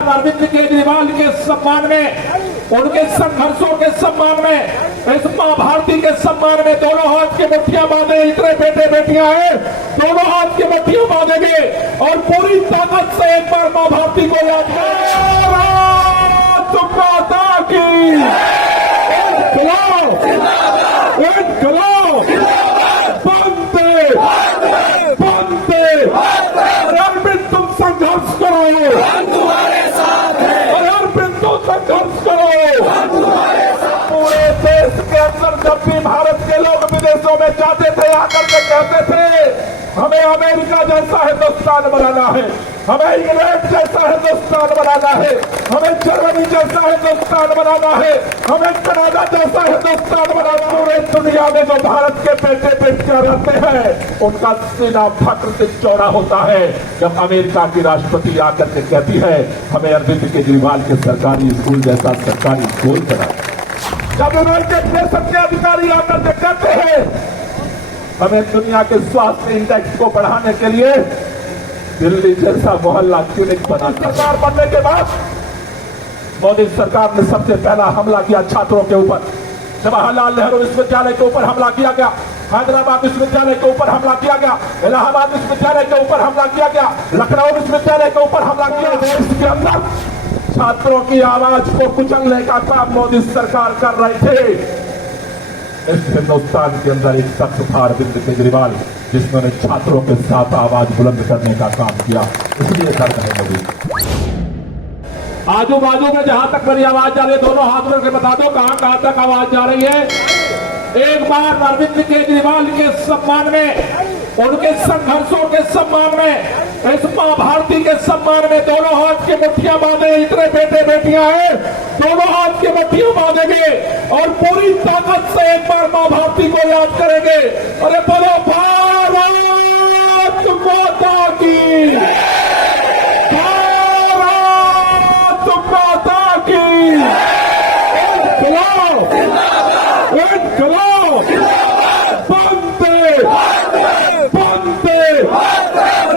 अरविंद केजरीवाल के सम्मान में, उनके संघर्षों के सम्मान में, इस मां भारती के सम्मान में दोनों हाथ की मुट्ठियां बांधे। इतने बेटे बेटियां हैं, दोनों हाथ की मुट्ठियां बांधेंगे और पूरी ताकत से एक बार मां भारती को याद करेंगे। अरविंद तुम संघर्ष करो, अरविंद तुम संघर्ष करो। पूरे देश के अंदर जब भी भारत के लोग विदेशों में जाते थे, आकर के कहते थे हमें अमेरिका जैसा हिंदुस्तान बनाना है, हमें इंग्लैंड जैसा हिंदुस्तान बनाना है, हमें जर्मनी जैसा हिंदुस्तान बनाना है, हमें कनाडा जैसा हिंदुस्तान बनाना। पूरे दुनिया में जो भारत के बेटे बेटियां रहते हैं उनका सीना फक्र से चौड़ा होता है जब अमेरिका की राष्ट्रपति आकर के कहती है हमें अरविंद केजरीवाल के सरकारी स्कूल जैसा सरकारी स्कूल बनाना। जब यूनाइटेड नेशन के अधिकारी आकर के कहते हैं हमें दुनिया के स्वास्थ्य इंडेक्स को बढ़ाने के लिए दिल्ली जैसा मोहल्ला क्लिनिक बना। सरकार बनने के बाद मोदी सरकार ने सबसे पहला हमला किया छात्रों के ऊपर। जवाहरलाल नेहरू विश्वविद्यालय के ऊपर हमला किया गया, हैदराबाद विश्वविद्यालय के ऊपर हमला किया गया, इलाहाबाद विश्वविद्यालय के ऊपर हमला किया गया, लखनऊ विश्वविद्यालय के ऊपर हमला किया। देश के अंदर छात्रों की आवाज को कुचलने का काम मोदी सरकार कर रहे थे। इस हिंदुस्तान के अंदर एक शख्स था अरविंद केजरीवाल, जिसने छात्रों के साथ आवाज बुलंद करने का काम किया। इसलिए दर्द है मोदी। आजू बाजू में जहां तक मेरी आवाज जा रही है, दोनों हाथ में बता दो कहां तक आवाज जा रही है। एक बार अरविंद केजरीवाल के सम्मान में, उनके संघर्षों के सम्मान में, इस मां भारती के सम्मान में दोनों हाथ की मुट्ठियां बांधे। इतने बेटे बेटियां हैं, दोनों हाथ की मुट्ठियां बांधेंगे और पूरी ताकत से एक बार मां भारती को याद करेंगे। अरे बोलो भारत माता की, भारत माता की।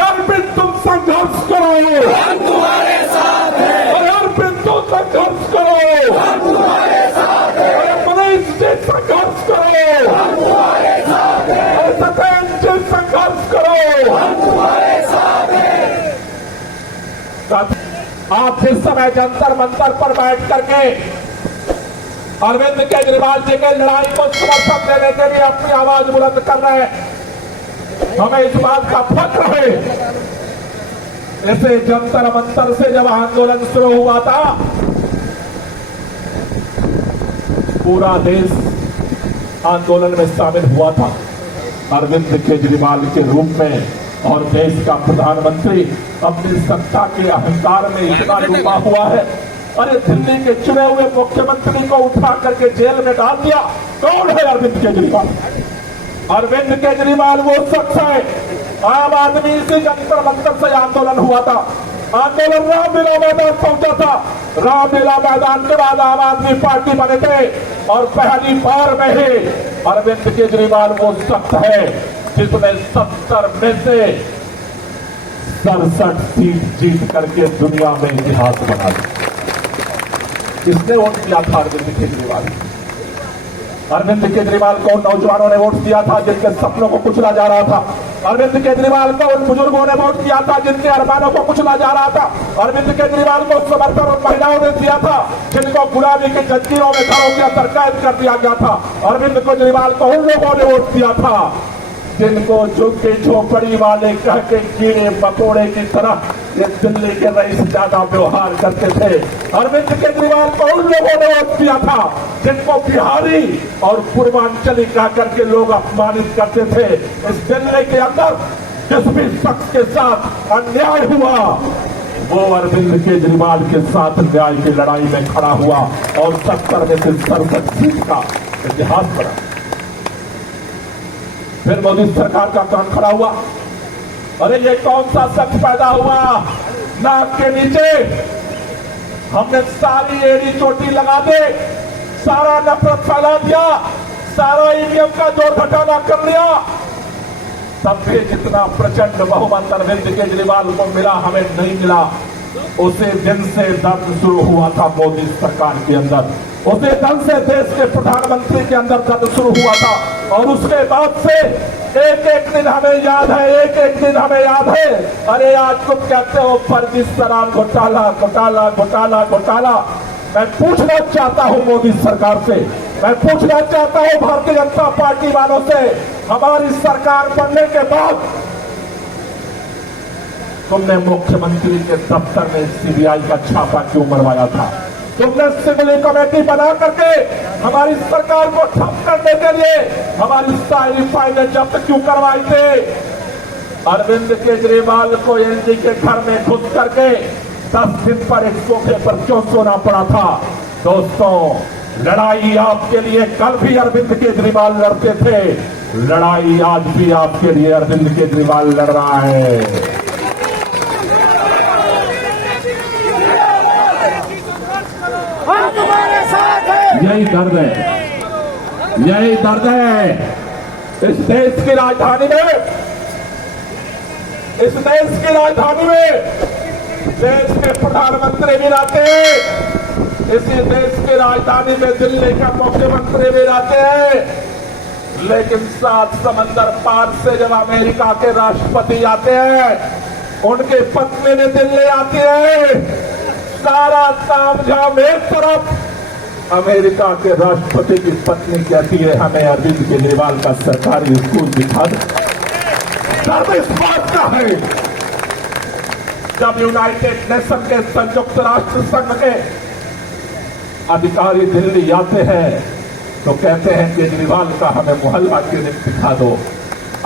अरविंद तुम संघर्ष करो, हम तुम्हारे साथ हैं। अरविंद तुम संघर्ष करो, हम तुम्हारे साथ हैं। मनीष जी संघर्ष करो, हम तुम्हारे साथ हैं। सत्येंद्र जी संघर्ष करो, हम तुम्हारे साथ हैं। आप जिस समय जंतर मंतर पर बैठ करके अरविंद केजरीवाल जी के लड़ाई को समर्थन देने के लिए अपनी आवाज बुलंद कर रहे हैं, हमें इस बात का फक्र है। ऐसे जंतर मंतर से जब आंदोलन शुरू हुआ था, पूरा देश आंदोलन में शामिल हुआ था। अरविंद केजरीवाल के रूप में और देश का प्रधानमंत्री अपनी सत्ता के अहंकार में इतना डूबा हुआ है। अरे दिल्ली के चुने हुए मुख्यमंत्री को उठा करके जेल में डाल दिया। कौन है अरविंद केजरीवाल? अरविंद केजरीवाल वो शख्स है, आम आदमी से जंतर मंतर से आंदोलन हुआ था। आंदोलन रामलीला मैदान पहुंचा था। रामलीला मैदान के बाद आम आदमी पार्टी बने थे और पहली बार में ही अरविंद केजरीवाल वो शख्स है जिसने 70 में से 67 सीट जीत करके दुनिया में इतिहास बना दिया। किसने वोट किया था अरविंद केजरीवाल? अरविंद केजरीवाल को नौजवानों ने वोट दिया था जिनके सपनों को कुचला जा रहा था। अरविंद केजरीवाल को उन बुजुर्गों ने वोट दिया था जिनके अरमानों को कुचला जा रहा था। अरविंद केजरीवाल को समर्थन उन महिलाओं ने दिया था जिनको गुलामी की जंजीरों में घरों के अंदर कैद कर दिया गया था। अरविंद केजरीवाल को उन लोगों ने वोट दिया था जिनको झुग्गी झोपड़ी वाले कह के कीड़े मकोड़े की तरह ये दिल्ली के रईस ज्यादा व्यवहार करते थे। अरविंद केजरीवाल को उन लोगों ने वोट दिया था जिनको बिहारी और पूर्वांचली कह करके लोग अपमानित करते थे। इस दिल्ली के अंदर जिस भी शख्स के साथ अन्याय हुआ वो अरविंद केजरीवाल के साथ न्याय की लड़ाई में खड़ा हुआ और 70 में से 67 सीट का इतिहास बना। फिर मोदी सरकार का कान खड़ा हुआ। अरे ये कौन सा शख्स पैदा हुआ नाक के नीचे? हमने सारी एड़ी चोटी लगा दे, सारा नफरत फैला दिया, सारा ईवीएम का जोड़ घटाना कर लिया। तब भी जितना प्रचंड बहुमत अरविंद केजरीवाल को मिला हमें नहीं मिला। उसी दिन से दर्द शुरू हुआ था मोदी सरकार के अंदर, उसी दिन से देश के प्रधानमंत्री के अंदर दर्द शुरू हुआ था। और उसके बाद से एक एक दिन हमें याद है, एक एक दिन हमें याद है। अरे आज तुम कहते हो फर्जी शराब घोटाला घोटाला घोटाला घोटाला। मैं पूछना चाहता हूं मोदी सरकार से, मैं पूछना चाहता हूं भारतीय जनता पार्टी वालों से, हमारी सरकार बनने के बाद तुमने मुख्यमंत्री के दफ्तर में सीबीआई का छापा क्यों मरवाया था? तुमने सिविल कमेटी बना करके हमारी सरकार को ठप करने के लिए हमारी सारी फाइलें जब्त क्यों करवाई थे? अरविंद केजरीवाल को एलजी के घर में घुस करके 10 दिन पर एक सोफे पर क्यों सोना पड़ा था? दोस्तों, लड़ाई आपके लिए कल भी अरविंद केजरीवाल लड़ते थे, लड़ाई आज भी आपके लिए अरविंद केजरीवाल लड़ रहा है। यही दर्द है, यही दर्द है। इस देश की राजधानी में, इस देश की राजधानी में देश के प्रधानमंत्री भी रहते हैं, इसी देश की राजधानी में दिल्ली का मुख्यमंत्री भी रहते हैं, लेकिन 7 समंदर पार से जब अमेरिका के राष्ट्रपति आते हैं, उनकी पत्नी भी दिल्ली आती है, सारा तामझाम एक तरफ, अमेरिका के राष्ट्रपति की पत्नी कहती है हमें अरविंद केजरीवाल का सरकारी स्कूल दिखा दो। दर्द इस बात का है, जब यूनाइटेड नेशन के संयुक्त राष्ट्र संघ के अधिकारी दिल्ली आते हैं तो कहते हैं केजरीवाल का हमें मोहल्ला क्लिनिक दिखा दो।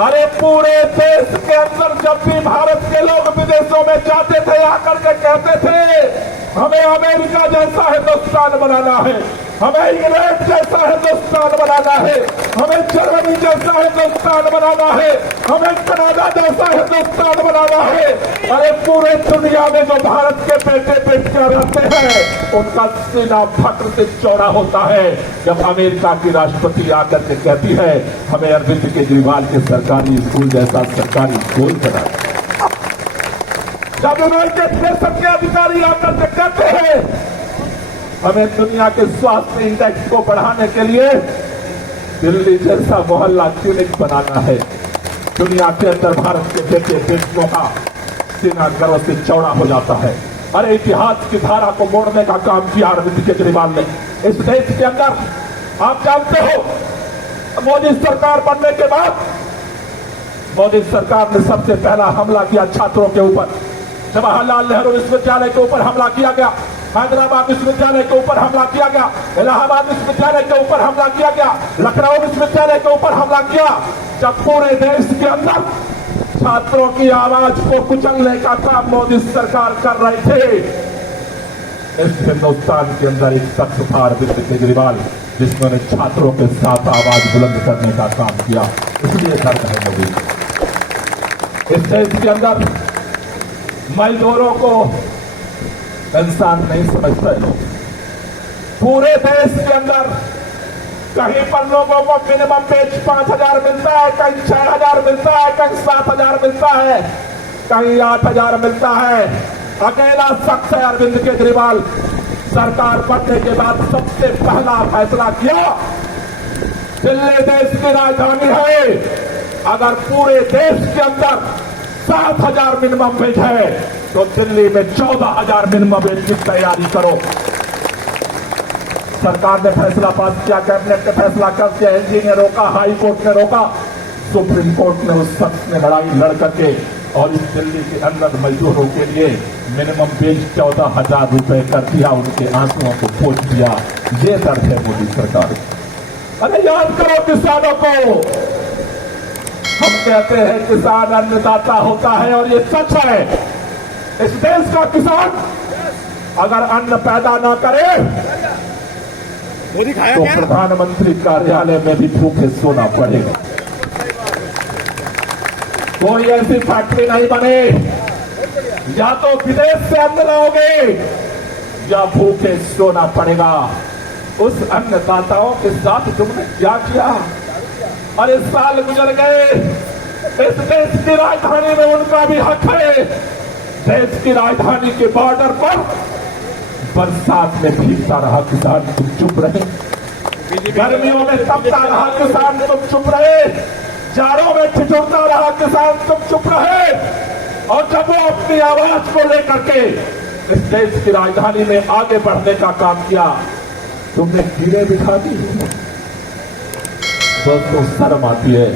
अरे पूरे देश के अंदर जब भी भारत के लोग विदेशों में जाते थे, आकर के कहते थे हमें अमेरिका जैसा हिंदुस्तान बनाना है, हमें इंग्लैंड जैसा हिंदुस्तान बनाना है, हमें जर्मनी जैसा हिंदुस्तान बनाना है, हमें कनाडा जैसा हिंदुस्तान बनाना है। अरे पूरे दुनिया में जो भारत के बेटे बेटियां रहते हैं उनका सीना फक्र से चौड़ा होता है जब अमेरिका की राष्ट्रपति आकर के कहती है हमें अरविंद केजरीवाल के सरकारी स्कूल जैसा सरकारी स्कूल बनाना। जब यूनाइटेड नेशन के अधिकारी आकर के कहते हैं हमें दुनिया के स्वास्थ्य इंडेक्स को बढ़ाने के लिए दिल्ली जैसा मोहल्ला क्लिनिक बनाना है, दुनिया के अंदर भारत के बेटे बेटियों का सीना गर्व से चौड़ा हो जाता है। अरे इतिहास की धारा को मोड़ने का काम किया अरविंद केजरीवाल ने इस देश के अंदर। आप जानते हो मोदी सरकार बनने के बाद मोदी सरकार ने सबसे पहला हमला किया छात्रों के ऊपर। जवाहरलाल नेहरू विश्वविद्यालय के ऊपर हमला किया गया, हैदराबाद विश्वविद्यालय के ऊपर हमला किया गया, इलाहाबाद विश्वविद्यालय के ऊपर हमला किया गया, लखनऊ विश्वविद्यालय के ऊपर हमला किया। जब पूरे देश के अंदर छात्रों की आवाज को कुचलने का काम मोदी सरकार कर रहे थे, इस हिंदुस्तान के अंदर एक शख्स था अरविंद केजरीवाल जिसने छात्रों के साथ आवाज बुलंद करने का काम किया। इसलिए दर्द है मोदी। इस देश के अंदर मजदूरों को इंसान नहीं समझते लोग। पूरे देश के अंदर कहीं पर लोगों को मिनिमम वेज 5,000 मिलता है, कहीं 6,000 मिलता है, कहीं 7,000 मिलता है, कहीं 8,000 मिलता है। अकेला शख्स है अरविंद केजरीवाल। सरकार बनने के बाद सबसे पहला फैसला किया, दिल्ली देश की राजधानी है, अगर पूरे देश के अंदर 7,000 मिनिमम वेज है तो दिल्ली में 14,000 मिनिमम वेज की तैयारी करो। सरकार ने फैसला पास किया, कैबिनेट ने फैसला कर दिया, एलजी ने रोका, हाई कोर्ट ने रोका, सुप्रीम कोर्ट ने उस शख्स ने लड़ाई लड़ करके और इस दिल्ली के अंदर मजदूरों के लिए मिनिमम वेज 14,000 रुपए कर दिया, उनके आंसुओं को पोंछ दिया। ये दर्द है मोदी सरकार। अरे याद करो किसानों को, हम कहते हैं किसान अन्नदाता होता है और ये सच है। इस देश का किसान अगर अन्न पैदा ना करे तो प्रधानमंत्री कार्यालय में भी भूखे सोना पड़ेगा। कोई ऐसी फैक्ट्री नहीं बने, या तो विदेश से अन्न लाओगे या भूखे सोना पड़ेगा। उस अन्नदाताओं के साथ तुमने क्या किया? अरे साल गुजर गए, इस देश की राजधानी में उनका भी हक है। देश की राजधानी के बॉर्डर पर बरसात में भीगता रहा किसान, तुम चुप रहे। गर्मियों में तपता रहा किसान, तुम चुप रहे। जाड़ों में ठिठुरता रहा किसान, तुम चुप रहे। और जब वो अपनी आवाज को लेकर के इस देश की राजधानी में आगे बढ़ने का काम किया, तुमने कीड़े दिखा दी। दोस्तों, शर्म आती है।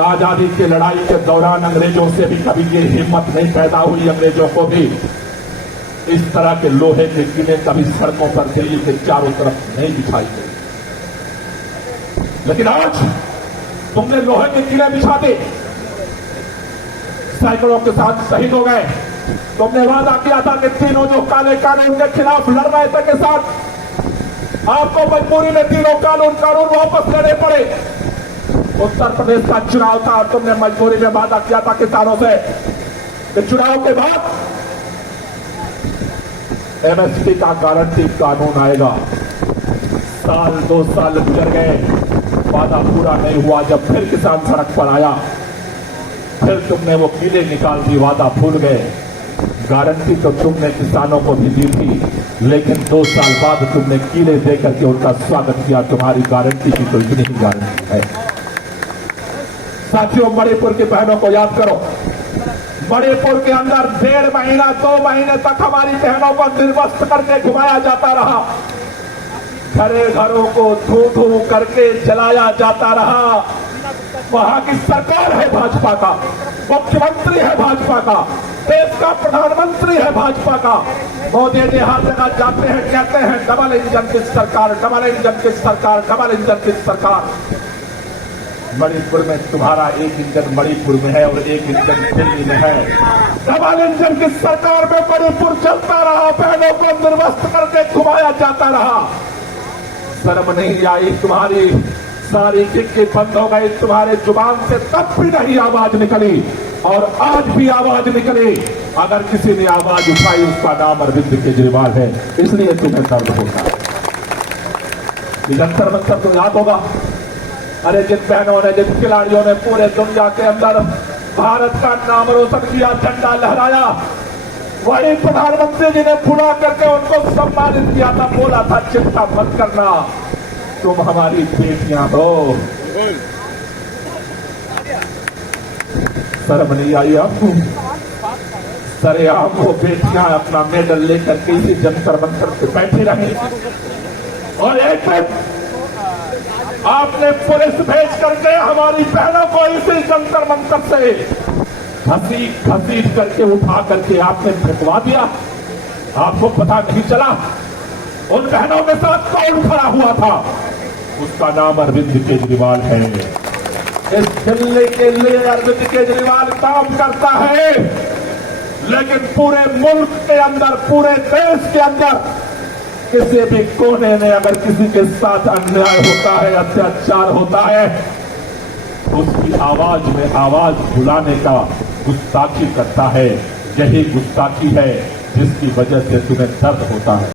आजादी की लड़ाई के दौरान अंग्रेजों से भी कभी ये हिम्मत नहीं पैदा हुई, अंग्रेजों को भी इस तरह के लोहे के कीड़े कभी सड़कों पर दिल्ली के चारों तरफ नहीं दिखाई दे। लेकिन आज तुमने लोहे के कीड़े बिछा दे, सैकड़ों के साथ शहीद हो गए। तुमने वादा किया था कि तीनों जो काले कानून के खिलाफ लड़ रहे थे किसान, आपको मजबूरी में तीनों कानून वापस लेने पड़े। उत्तर प्रदेश का चुनाव था और तुमने मजबूरी में वादा किया था किसानों से कि चुनाव के बाद एमएसपी का गारंटी कानून आएगा। साल 2 साल गुजर गए, वादा पूरा नहीं हुआ। जब फिर किसान सड़क पर आया, फिर तुमने वो कीड़े निकाल दी, वादा भूल गए। गारंटी तो तुमने किसानों को भी दी थी, लेकिन 2 साल बाद तुमने कीड़े देकर के उनका स्वागत किया। तुम्हारी गारंटी की तो इतनी ही गारंटी है। साथियों, मणिपुर की बहनों को याद करो। मणिपुर के अंदर 1.5 महीना 2 महीने तक हमारी बहनों को निर्वस्त्र करके घुमाया जाता रहा, घरे घरों को धू धू करके जलाया जाता रहा। वहां की सरकार है भाजपा का, मुख्यमंत्री है भाजपा का, देश का प्रधानमंत्री है भाजपा का। मोदी जी हर जगह जाते हैं, कहते हैं डबल इंजन की सरकार, डबल इंजन की सरकार, डबल इंजन की सरकार। मणिपुर में तुम्हारा एक इंजन मणिपुर में है और एक इंजन दिल्ली में है। डबल इंजन की सरकार में मणिपुर चलता रहा, बहनों को निर्वस्त्र करके घुमाया जाता रहा। शर्म नहीं आई? तुम्हारी सारी डिक्की बंद हो गई, तुम्हारे जुबान से तब भी नहीं आवाज निकली और आज भी आवाज निकली। अगर किसी ने आवाज उठाई, उसका नाम अरविंद केजरीवाल है, इसलिए तुम्हें दर्द होता है। जंतर मंतर तो याद होगा। अरे जिन बहनों ने, जिन खिलाड़ियों ने पूरे दुनिया के अंदर भारत का नाम रोशन किया, झंडा लहराया, वही प्रधानमंत्री जी ने बुला करके उनको सम्मानित किया था, बोला था चिंता मत करना, तुम हमारी बेटियां हो। शर्म नहीं आई आपको? सरेआम वो बेटियां अपना मेडल लेकर के इसी जंतर मंतर पे बैठी रही और एक आपने पुलिस भेज करके हमारी बहनों को इसी जंतर मंतर से घसीट करके उठा करके आपने फेंकवा दिया। आपको पता नहीं चला उन बहनों के साथ कौन खड़ा हुआ था? उसका नाम अरविंद केजरीवाल है। इस दिल्ली के लिए अरविंद केजरीवाल काम करता है, लेकिन पूरे मुल्क के अंदर, पूरे देश के अंदर किसी भी कोने में अगर किसी के साथ अन्याय होता है, अत्याचार होता है, उसकी आवाज में आवाज बुलाने का गुस्ताखी करता है। यही गुस्ताखी है जिसकी वजह से तुम्हें दर्द होता है।